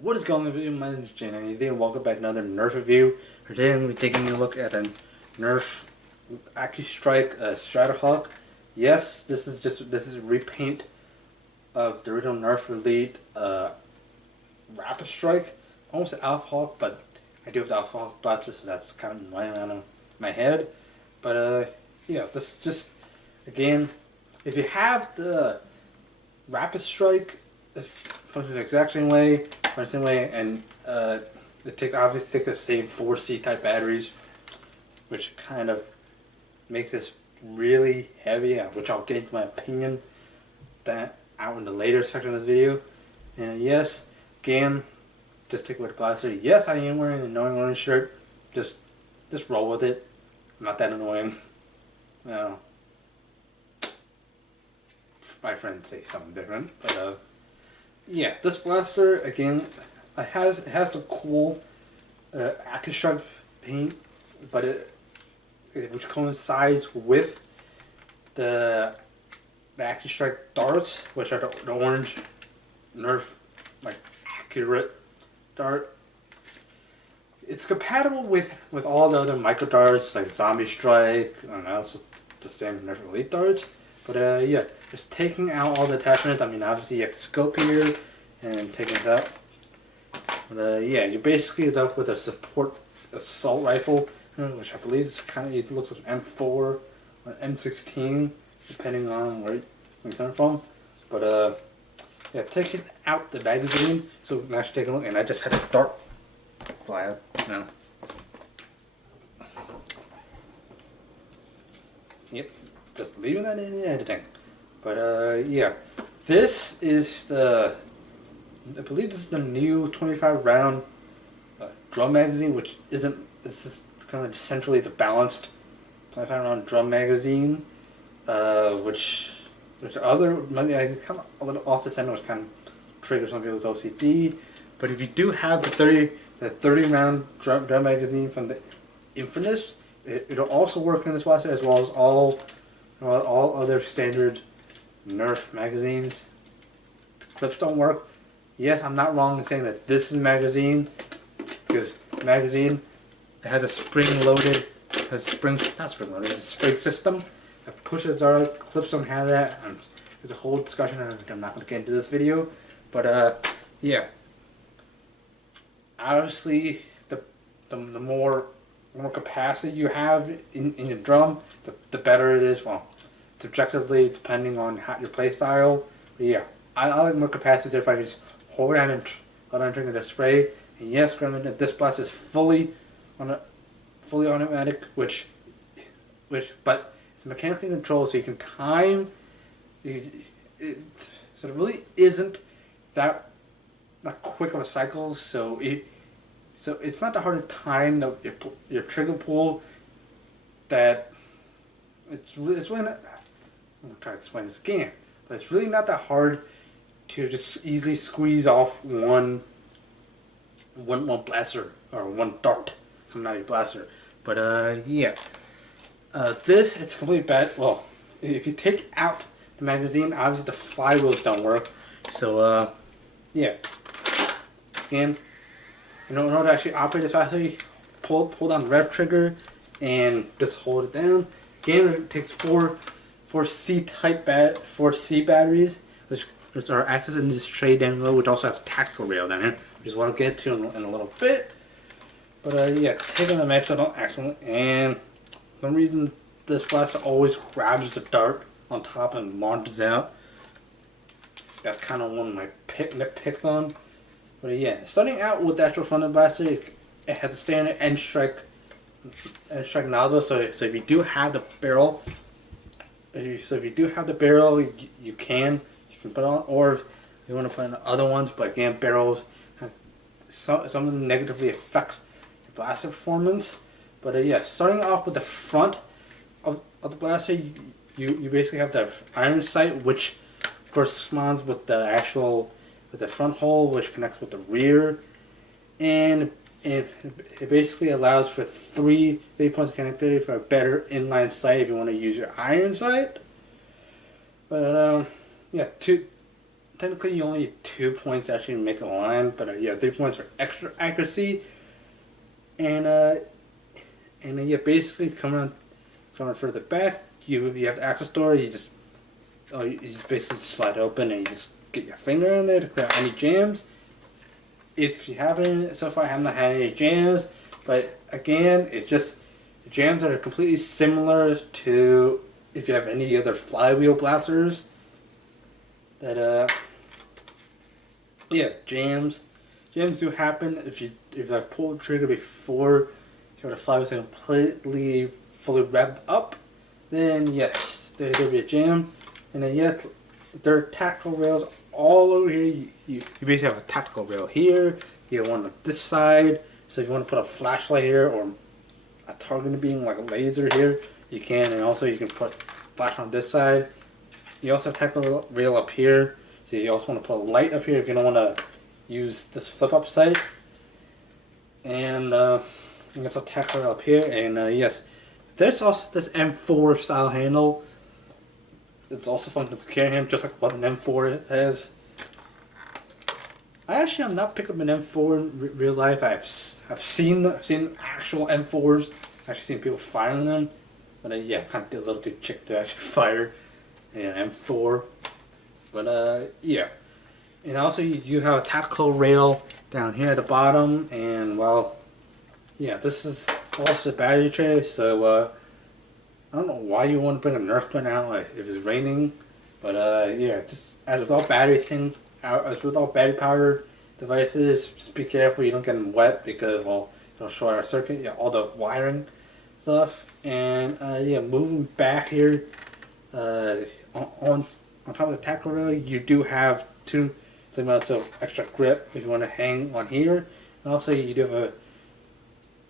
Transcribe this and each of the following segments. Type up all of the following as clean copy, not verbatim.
What is going on? My name is Jane, and today welcome back to another Nerf review. Today I'm going to be taking a look at the Nerf Accustrike Stratohawk. Yes, this is a repaint of the original Nerf Elite Rapidstrike. Almost an Alpha Hawk, but I do have the Alpha Hawk blaster, so that's kind of lying on my head. But yeah, this is just again, if you have the Rapidstrike, it functions the exact same way, and it obviously takes the same 4C type batteries, which kind of makes this really heavy, which I'll get into my opinion that out in the later section of this video. And yes, again, just take away the blaster. Yes, I am wearing an annoying orange shirt. Just roll with it. I'm not that annoying. No. My friends say something different, but yeah, this blaster again, it has the cool Accustrike paint, but which coincides with the Accustrike darts, which are the orange Nerf accurate dart. It's compatible with all the other micro darts like Zombie Strike and also the standard Nerf Elite darts. But yeah, just taking out all the attachments. I mean, obviously you have the scope here and taking this out. But yeah, you're basically left with a support assault rifle, which I believe is it looks like an M4 or an M16, depending on where you're coming from. But yeah, taking out the magazine. So now actually take a look, and I just had a dart fly out now. Yep. Just leaving that in the editing. But yeah, this is I believe this is the new 25 round drum magazine, which isn't, this is kind of essentially the balanced 25 round drum magazine, which other, kind of a little off the center, which kind of triggers some people's OCD. But if you do have the 30 round drum magazine from the Infamous, it'll also work in this blaster, as well as all other standard Nerf magazines. The clips don't work. Yes, I'm not wrong in saying that this is a magazine, because the magazine, it has a spring-loaded, it's a spring system that pushes dart. Clips don't have that. There's a whole discussion, and I'm not going to get into this video. But yeah, obviously the more capacity you have in your drum, the better it is. Well, subjectively, depending on your play style. But yeah, I like more capacity if I just hold around and trigger the spray. And yes, granted, this blast is fully automatic, but it's mechanically controlled, so you can time. So it really isn't that quick of a cycle. So it's not that hard to time your trigger pull. That it's really not. I'm gonna try to explain this again, but it's really not that hard to just easily squeeze off one blaster or one dart coming out of your blaster. But yeah, it's completely bad. Well, if you take out the magazine, obviously the flywheels don't work. So yeah, and in order to actually operate this blaster, you pull down the rev trigger and just hold it down. Again, it takes four C batteries, which are accessed in this tray down below, which also has a tactical rail down here, which is what I'll get to in a little bit. But yeah, taking the match, so don't accident. And the reason this blaster always grabs the dart on top and launches out, that's kind of one of my nitpicks on. But yeah, starting out with the actual front of the blaster, it has a standard end strike nozzle. So if you do have the barrel, you can put on, or if you want to put on other ones. But again, barrels, some of them negatively affect the blaster performance. But yeah, starting off with the front of the blaster, you basically have the iron sight, which corresponds with the front hole, which connects with the rear, and it basically allows for 3 points of connectivity for a better inline sight if you want to use your iron sight. But yeah, technically you only need 2 points to actually make a line, but yeah, 3 points for extra accuracy. And yeah, basically coming further back, you have the access door. You just basically slide open and you just get your finger in there to clear out any jams. If you haven't so far, I haven't had any jams, but again, it's just jams that are completely similar to if you have any other flywheel blasters. That yeah, jams do happen if I've pulled the trigger before the flywheel is completely fully revved up. Then yes, there'll be a jam, and then yet there are tactical rails all over here. You basically have a tactical rail here. You have one on this side. So if you want to put a flashlight here or a targeting beam like a laser here, you can. And also you can put flash on this side. You also have tactical rail up here. So you also want to put a light up here if you don't want to use this flip up sight. And there's a tactical rail up here. And yes, there's also this M4 style handle. It's also functions carrying him just like what an M4 has. I actually have not picked up an M4 in real life. I've seen actual M4s. I've actually seen people firing them, but yeah, I'm kind of a little too chick to actually fire an M4. But yeah, and also you have a tactical rail down here at the bottom, and well, yeah, this is also the battery tray. So I don't know why you want to bring a Nerf gun out if it's raining, but yeah, just as with all battery powered devices, just be careful you don't get them wet because well, it'll short our circuit. Yeah, all the wiring stuff, and yeah, moving back here, on top of the tackle rail, you do have 2 amounts of extra grip if you want to hang on here, and also you do have a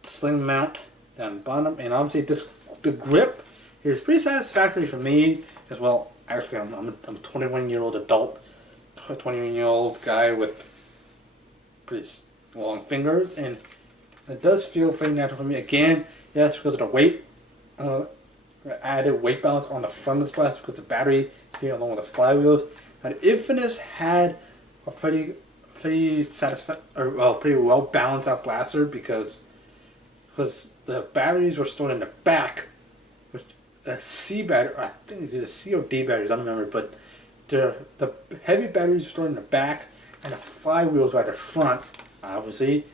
sling mount down the bottom, and obviously the grip here is pretty satisfactory for me as well. Actually, I'm a 21-year-old adult, 21-year-old guy with pretty long fingers, and it does feel pretty natural for me. Again, yes, because of the weight, added weight balance on the front of this blast because the battery here along with the flywheels. And Infinus had a pretty well balanced out blaster because the batteries were stored in the back. A C battery, I think it's either C or D batteries, I don't remember, but the heavy batteries were stored in the back, and the flywheels were at the front, obviously,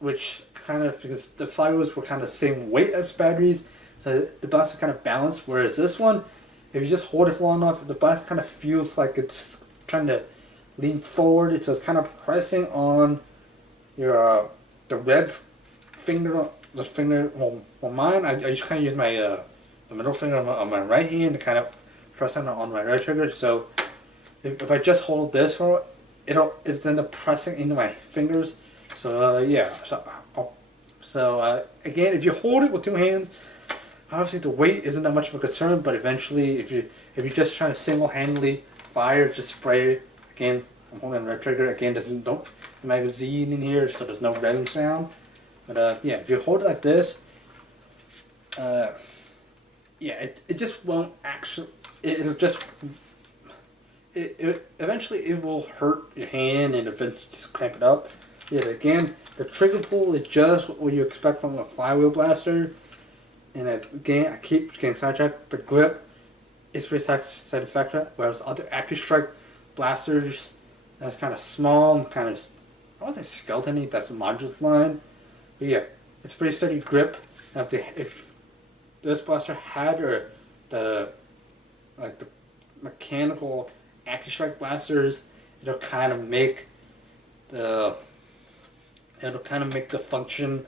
which kind of, because the flywheels were kind of the same weight as batteries, so the blaster kind of balanced, whereas this one, if you just hold it for long enough, the blaster kind of feels like it's trying to lean forward, so it's kind of pressing on your, the red finger, the finger, well mine, I just kind of use my the middle finger on my right hand to kind of press on my right trigger. So if I just hold this for it's end up pressing into my fingers. So yeah. So again, if you hold it with 2 hands, obviously the weight isn't that much of a concern. But eventually, if you're just trying to single-handedly fire, just spray. Again, I'm holding the right trigger. Again, don't the magazine in here, so there's no revving sound. But yeah, if you hold it like this, yeah, it just won't actually. It'll just. It eventually it will hurt your hand and eventually just cramp it up. Yeah, again, the trigger pull is just what you expect from a flywheel blaster. And again, I keep getting sidetracked. The grip is pretty satisfactory, whereas other Accustrike blasters that's kind of small and kind of, I won't say skeleton-y, that's a Modulus line. But yeah, it's pretty steady grip. And if this blaster had the mechanical Accustrike blasters, it'll kind of make the function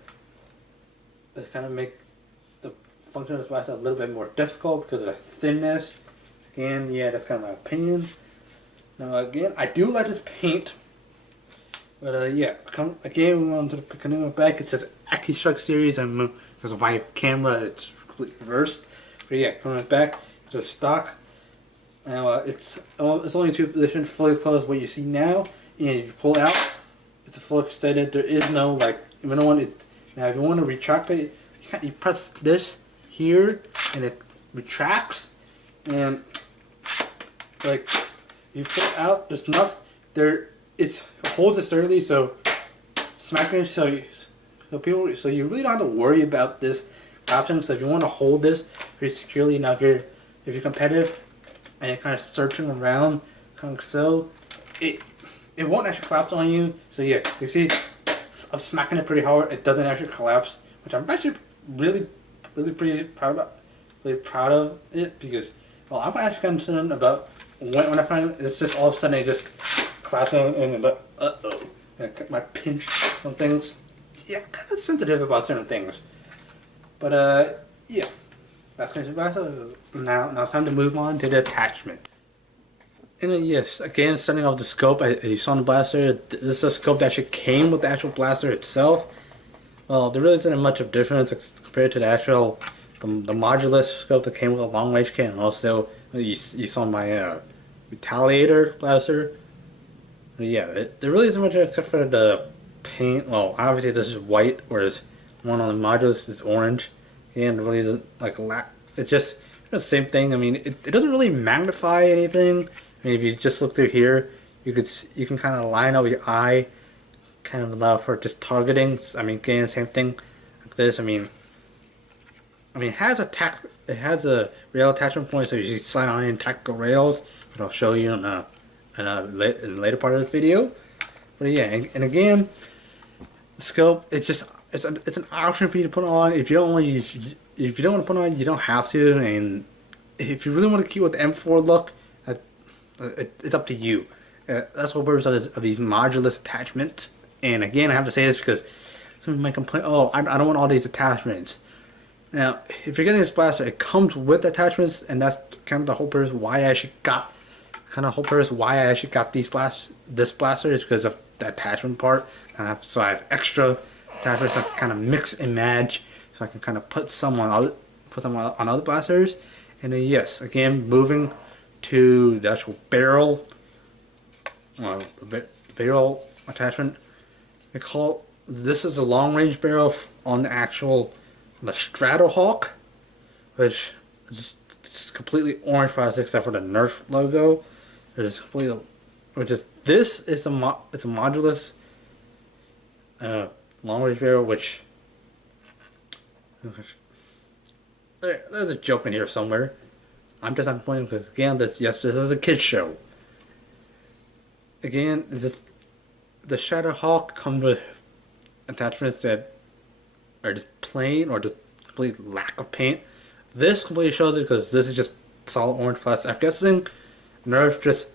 of this blaster a little bit more difficult because of the thinness. Again, yeah, that's kind of my opinion. Now again, I do like this paint. But yeah, again, we went on to the beginning back. It says Accustrike series, and because of my camera, it's completely reversed. But yeah, coming back to stock. Now it's only 2 positions, fully closed. What you see now, and if you pull out, it's a full extended. There is no now if you want to retract it, you press this here, and it retracts, and like you put it out, there's not there. It holds it sturdily, so smacking so you really don't have to worry about this option. So if you want to hold this pretty securely, now if you're competitive and you're kind of searching around, kind of so it won't actually collapse on you. So yeah, you see, I'm smacking it pretty hard. It doesn't actually collapse, which I'm actually really pretty proud about. Really proud of it because, well, I'm actually concerned about when I find it's just all of a sudden it just collapsing and but and my pinch on things. Yeah, I'm kind of sensitive about certain things. But yeah, that's going to be so now it's time to move on to the attachment. And yes, again, starting off the scope, you saw in the blaster, this is a scope that actually came with the actual blaster itself. Well, there really isn't much of a difference compared to the actual the Modulus scope that came with a long range kit, and also you saw my Retaliator blaster. But yeah, there really isn't much except for the paint. Well, obviously this is white, whereas one on the Modulus is orange, and it really isn't like it's just the same thing. I mean, it doesn't really magnify anything. I mean, if you just look through here, you can kind of line up your eye, kind of allow for just targeting. I mean, again, the same thing like this. I mean, it has a rail attachment point, so you should slide on in tactical rails, which I'll show you in the later part of this video. But yeah, and again, the scope, it's an option for you to put on. If you don't want to put on, you don't have to. And if you really want to keep with the M4 look, it's up to you. That's what purpose of these Modulus attachments. And again, I have to say this because some people might complain, oh, I don't want all these attachments. Now, if you're getting this blaster, it comes with attachments, and that's kind of the whole purpose why I actually got this blaster is because of the attachment part. So I have extra attachments that kind of mix and match, so I can kind of put some on other blasters. And then yes, again, moving to the actual barrel attachment. This is a long range barrel on the Stratohawk, which is just completely orange plastic except for the Nerf logo. It's completely, this is a Modulus long range barrel, which there's a joke in here somewhere. I'm just not pointing because again, this is a kids show. Again, the Stratohawk comes with attachments that are just plain or just complete lack of paint. This completely shows it because this is just solid orange plastic. I'm guessing Nerf just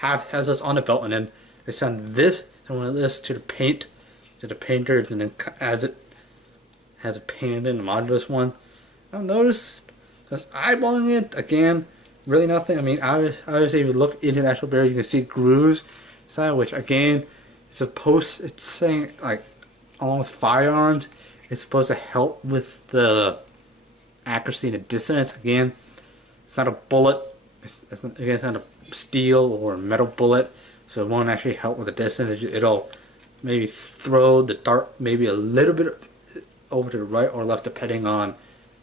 has this on the belt, and then they send this and one of this to the painter, and then as it has it painted in the Modulus one. I've noticed just eyeballing it again, really nothing. I mean, obviously if you look into the actual barrel, you can see grooves inside, which again, it's saying like along with firearms, it's supposed to help with the accuracy and the distance. Again, it's not a bullet. It's not a steel or metal bullet, so it won't actually help with the distance. It'll maybe throw the dart maybe a little bit over to the right or left, depending on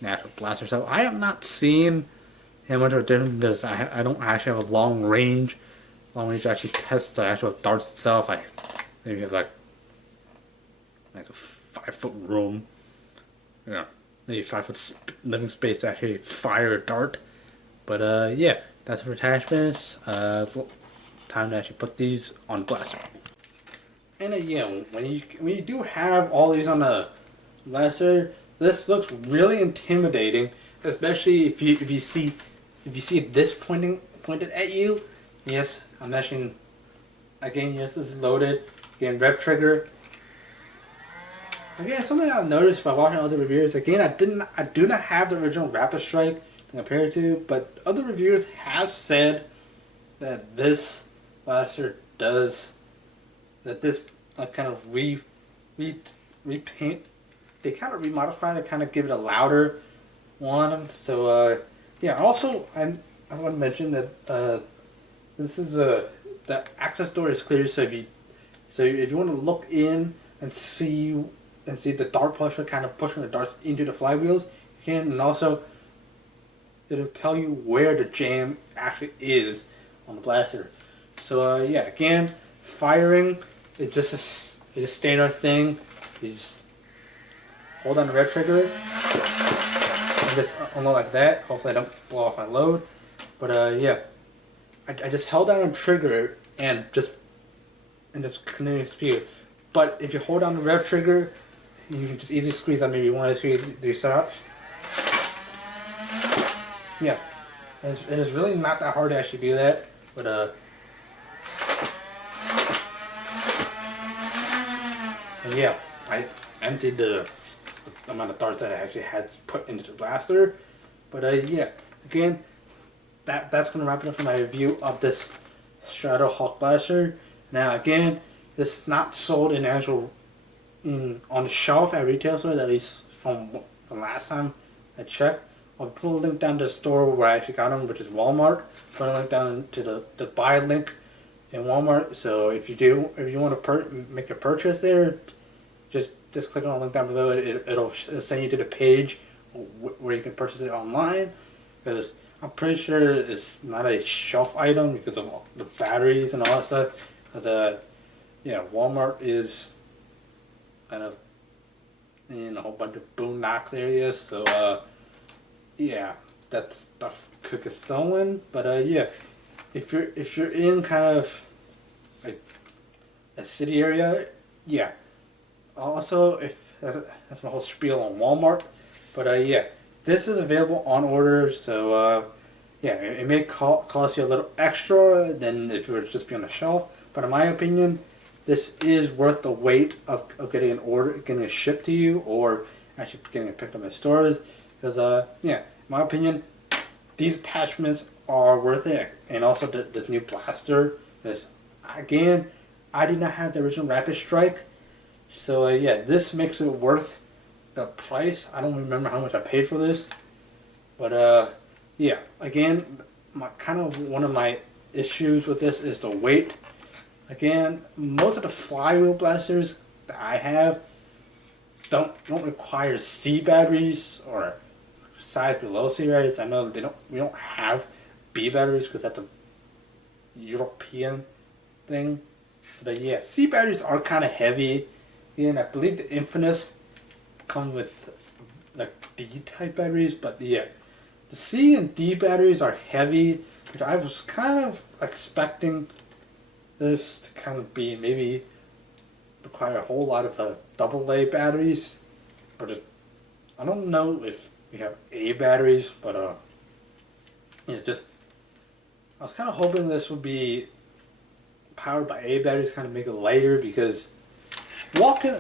the actual blaster. So I have not seen how much of a difference because I don't actually have a long range to actually test the actual darts itself. I maybe have like a 5-foot room, maybe 5-foot living space to actually fire a dart. But yeah, that's for attachments. It's time to actually put these on the blaster. And again, when you do have all these on the blaster, this looks really intimidating, especially if you see this pointed at you. Yes, I'm mentioning again. Yes, this is loaded. Again, rev trigger. Again, something I've noticed by watching other reviewers. Again, I do not have the original Rapidstrike to compare it to, but other reviewers have said that this blaster does this kind of repaint. They kind of remodify it, kind of give it a louder one. So yeah. Also, I want to mention that this is the access door is clear. So if you want to look in and see the dart pusher kind of pushing the darts into the flywheels, you can. And also, it'll tell you where the jam actually is on the blaster. So yeah, again, firing, it's just a standard thing. You just hold on the red trigger and just unload like that. Hopefully I don't blow off my load. But yeah, I just held down the trigger and just continue to speed. But if you hold down the red trigger, you can just easily squeeze out maybe 1 or 3 stops. Yeah, it is really not that hard to actually do that. But and yeah, I emptied the amount of darts that I actually had put into the blaster. But yeah, again, that's gonna wrap it up for my review of this Stratohawk blaster. Now again, this is not sold in on the shelf at retail stores, at least from the last time I checked. I'll put a link down to the store where I actually got them, which is Walmart. Put a link down to the buy link in Walmart. So if you want to make a purchase there, just click on the link down below. It'll send you to the page where you can purchase it online. Because I'm pretty sure it's not a shelf item because of all the batteries and all that stuff. Because yeah, Walmart is kind of in a whole bunch of boondocks areas. So yeah, that stuff could get stolen. But yeah, if you're in kind of like a city area, yeah. Also, if that's my whole spiel on Walmart. But yeah, this is available on order. So yeah, it may cost you a little extra than if it would just be on the shelf. But in my opinion, this is worth the wait of getting an order, getting it shipped to you, or actually getting it picked up in stores. Because yeah, in my opinion, these attachments are worth it. And also this new blaster. Because again, I did not have the original Rapidstrike. So yeah, this makes it worth the price. I don't remember how much I paid for this. But yeah, again, one of my issues with this is the weight. Again, most of the flywheel blasters that I have don't require C batteries or size below C batteries. I know we don't have B batteries because that's a European thing. But yeah, C batteries are kind of heavy. And I believe the Infinite come with like D type batteries. But yeah, the C and D batteries are heavy, which I was kind of expecting this to kind of be maybe require a whole lot of AA batteries. But I don't know if we have A batteries, but yeah, I was kind of hoping this would be powered by A batteries, kind of make it lighter, because walking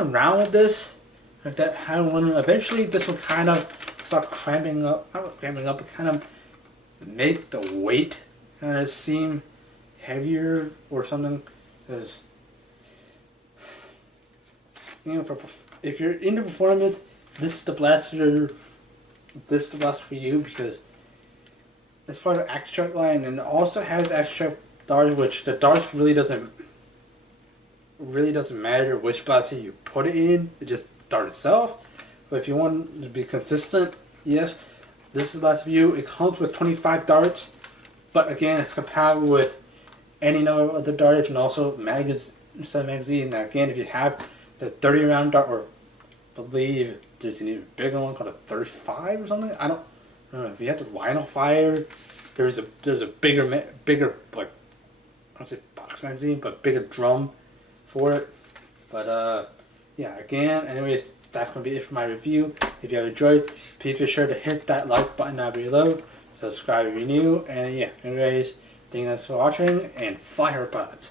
around with this, like that, eventually this will kind of start cramping up. Not cramping up, but kind of make the weight kind of seem heavier or something. Because you know, if you're into performance, this is the blaster. This is the blaster for you, because it's part of the Accustrike line, and it also has Accustrike darts, which the darts really doesn't matter which blaster you put it in. It just dart itself. But if you want to be consistent, yes, this is the blaster for you. It comes with 25 darts, but again, it's compatible with any number of other darts, and also magazine. Now again, if you have the 30 round dart, or I believe there's an even bigger one called a 35 or something. I don't know. If you have the Vinyl Fire, there's a bigger like, I don't say box magazine, but bigger drum for it. But yeah, again, anyways, that's going to be it for my review. If you have enjoyed, please be sure to hit that like button down below, subscribe if you're new, and yeah, anyways, thank you guys for watching, and fire buds.